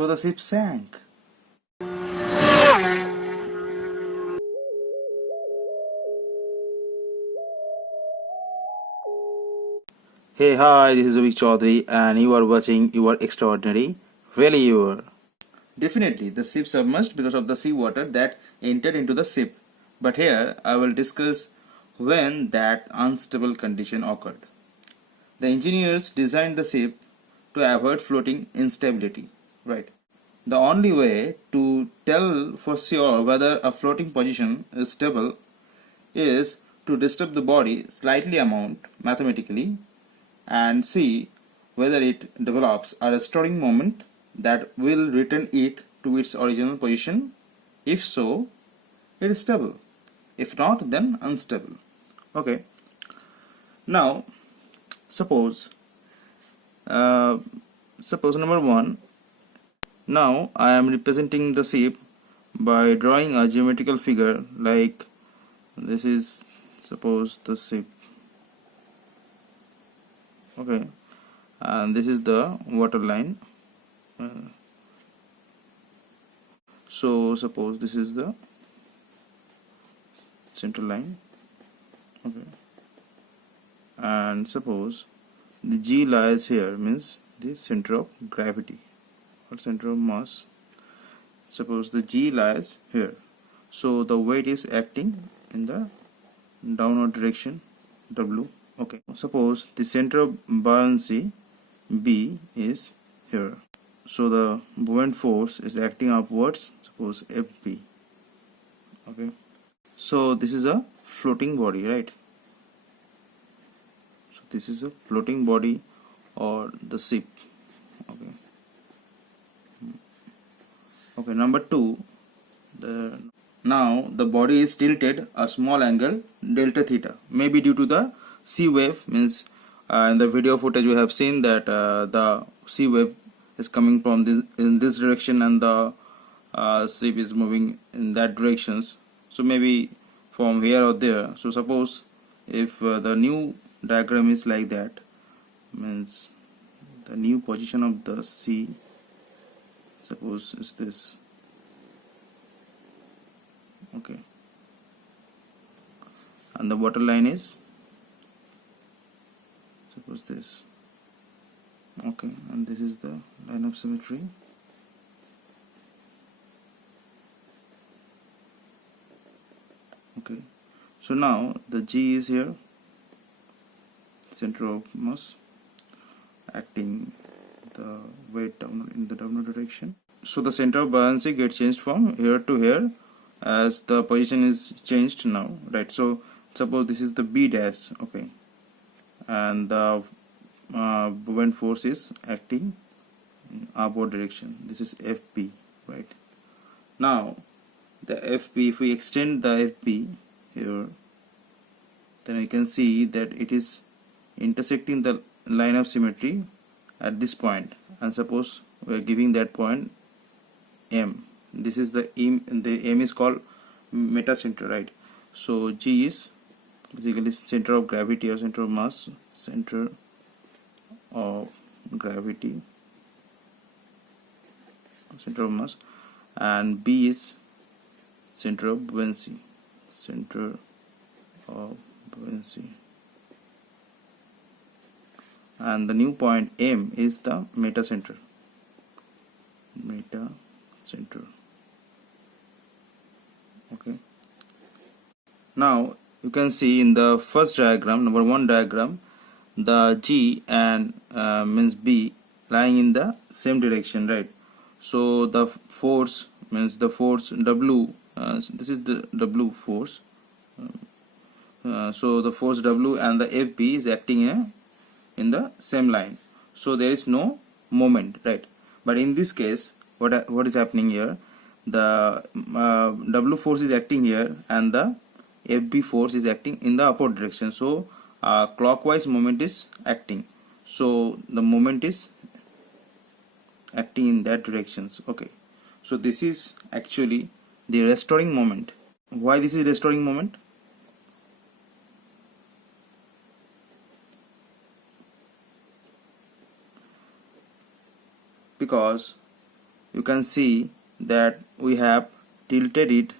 So the ship sank. Hey, hi, this is Vivek Chaudhary, and you are watching You Are Extraordinary. Really, you are. Definitely, the ship submerged because of the seawater that entered into the ship. But here, I will discuss when that unstable condition occurred. The engineers designed the ship to avoid floating instability, right? The only way to tell for sure whether a floating position is stable is to disturb the body slightly amount mathematically and see whether it develops a restoring moment that will return it to its original position. If so, it is stable. If not, then unstable. Okay. Now, suppose, uh, suppose number one. Now I am representing the shape by drawing a geometrical figure like this is suppose the shape. Okay, and this is the water line. So suppose this is the center line. Okay, and suppose the G lies here, means the center of gravity or center of mass. Suppose the G lies here, so the weight is acting in the downward direction W. Okay, suppose the center of buoyancy B is here, so the buoyant force is acting upwards, suppose FB. Okay, so this is a floating body, right? So this is a floating body or the ship. Okay. Okay, number two, now the body is tilted a small angle delta theta, maybe due to the sea wave, means in the video footage we have seen that the sea wave is coming from in this direction and the ship is moving in that directions, so maybe from here or there. So suppose if the new diagram is like that, means the new position of the sea, suppose is this. Okay, and the water line is suppose this. Okay, and this is the line of symmetry. Okay, so now the G is here, center of mass, acting the weight down in the downward direction. So the center of buoyancy gets changed from here to here as the position is changed now, right? So suppose this is the B dash. Okay, and the buoyant force is acting in upward direction. This is FB, right? Now the FB, if we extend the FB here, then we can see that it is intersecting the line of symmetry at this point, and suppose we are giving that point M. This is the M, and the M is called metacenter, right? So G is basically center of gravity or center of mass, center of gravity, center of mass, and B is center of buoyancy, center of buoyancy, and the new point M is the metacenter. Okay, now you can see in the first diagram, number one diagram, the G and means B lying in the same direction, right? So the force, means the force W, this is the W force, so the force W and the FB is acting in the same line, so there is no moment, right? But in this case, what is happening here, the W force is acting here and the FB force is acting in the upward direction, so clockwise moment is acting, so the moment is acting in that directions. Okay, so this is actually the restoring moment. Why this is restoring moment? Because you can see that we have tilted it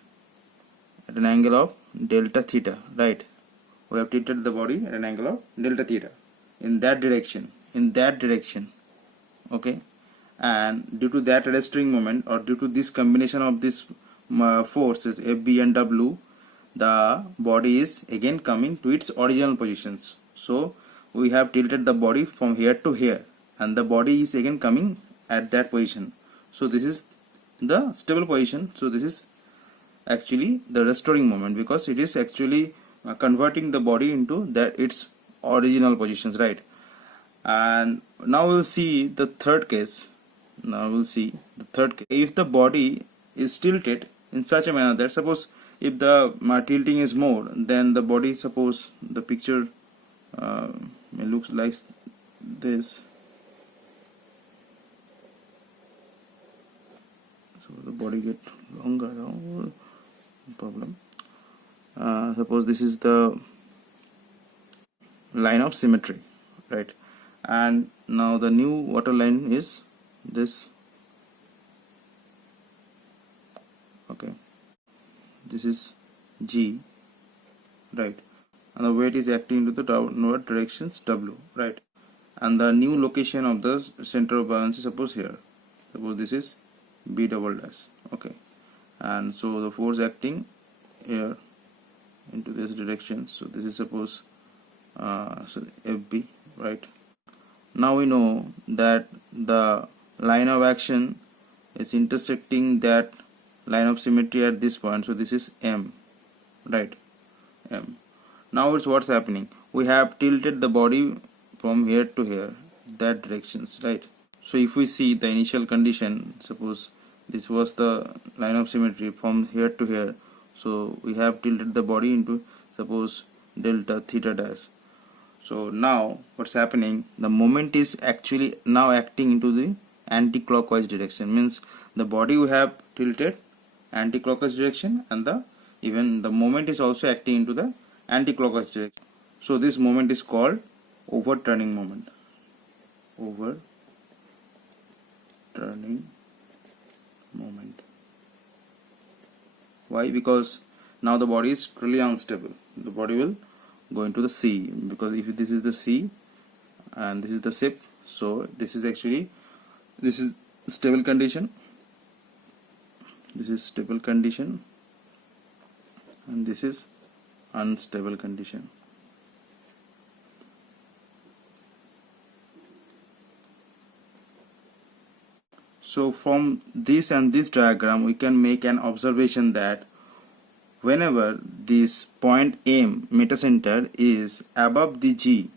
at an angle of delta theta, right? We have tilted the body at an angle of delta theta in that direction, okay? And due to that restoring moment, or due to this combination of this forces FB and W, the body is again coming to its original positions. So we have tilted the body from here to here, and the body is again coming at that position. So this is the stable position. So this is actually the restoring moment, because it is actually converting the body into its original positions, right? And now we'll see the third case. If the body is tilted in such a manner that, suppose if the tilting is more, then the body, suppose the picture looks like this. So the body get longer, no problem. Suppose this is the line of symmetry, right? And now the new water line is this, okay? This is G, right? And the weight is acting into the downward directions W, right? And the new location of the center of balance is suppose here. Suppose this is B double dash, okay? And so the force acting here into this direction, so this is suppose so FB, right? Now we know that the line of action is intersecting that line of symmetry at this point, so this is M, right? M. Now it's what's happening, we have tilted the body from here to here, that directions, right? So if we see the initial condition, suppose this was the line of symmetry from here to here, so we have tilted the body into, suppose, delta theta dash. So now what's happening, the moment is actually now acting into the anti-clockwise direction, means the body we have tilted anti-clockwise direction, and even the moment is also acting into the anti-clockwise direction. So this moment is called overturning moment. Overturning moment. Why? Because now the body is truly unstable. The body will go into the C, because if this is the C and this is the SIP, so this is actually, this is stable condition, this is stable condition, and this is unstable condition. So from this and this diagram we can make an observation that whenever this point M, metacenter, is above the G,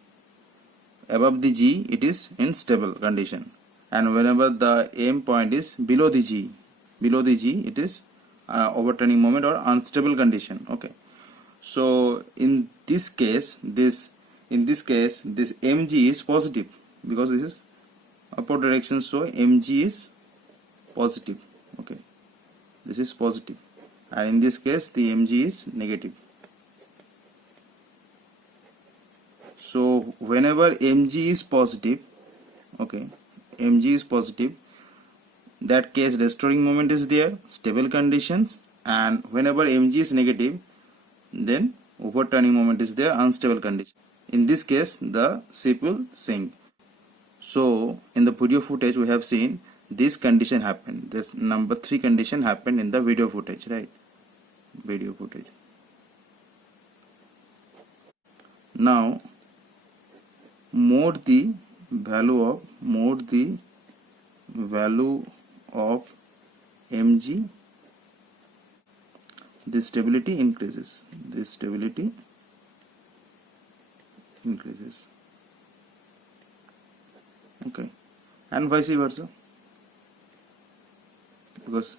it is in stable condition, and whenever the M point is below the G, it is overturning moment or unstable condition, okay? So in this case, this mg is positive, because this is upward direction, so mg is positive, okay? This is positive, and in this case the mg is negative. So whenever mg is positive, okay, mg is positive, that case restoring moment is there, stable conditions, and whenever mg is negative, then overturning moment is there, unstable condition. In this case the ship will sink. So in the video footage we have seen this condition happened, this number 3 condition happened in the video footage, right? Video footage. Now more the value of mg, this stability increases, okay, and vice versa, because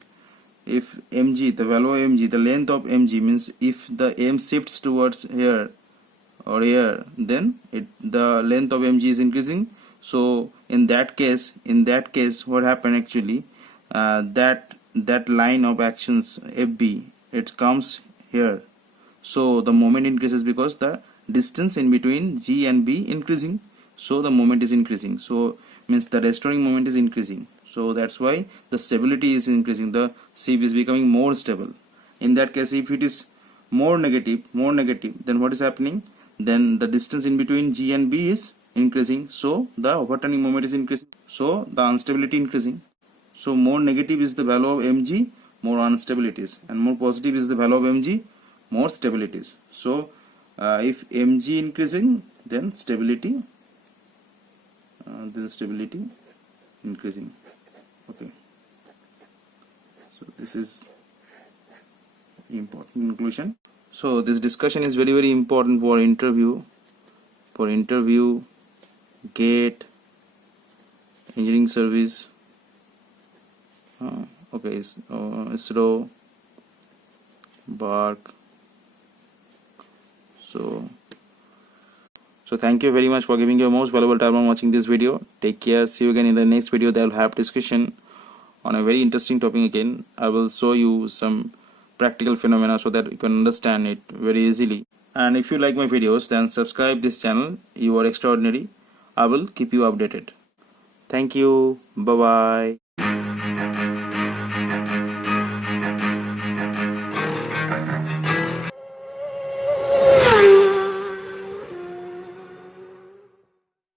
if mg, the value of mg, the length of mg, means if the m shifts towards here or here, then the length of mg is increasing. So in that case what happened actually, that line of actions fb, it comes here, so the moment increases because the distance in between g and b increasing, so the moment is increasing, so means the restoring moment is increasing. So that's why the stability is increasing, the SIP is becoming more stable. In that case, if it is more negative, then what is happening? Then the distance in between G and B is increasing, so the overturning moment is increasing, so the instability increasing. So more negative is the value of Mg, more instabilities, and more positive is the value of Mg, more stabilities. So if Mg increasing, then stability increasing. Okay, so this is important conclusion. So this discussion is very, very important for interview, GATE, engineering service, okay, ISRO, BARC. So thank you very much for giving your most valuable time on watching this video. Take care. See you again in the next video. That will have discussion on a very interesting topic again. I will show you some practical phenomena so that you can understand it very easily. And if you like my videos, then subscribe this channel. You are extraordinary. I will keep you updated. Thank you. Bye bye.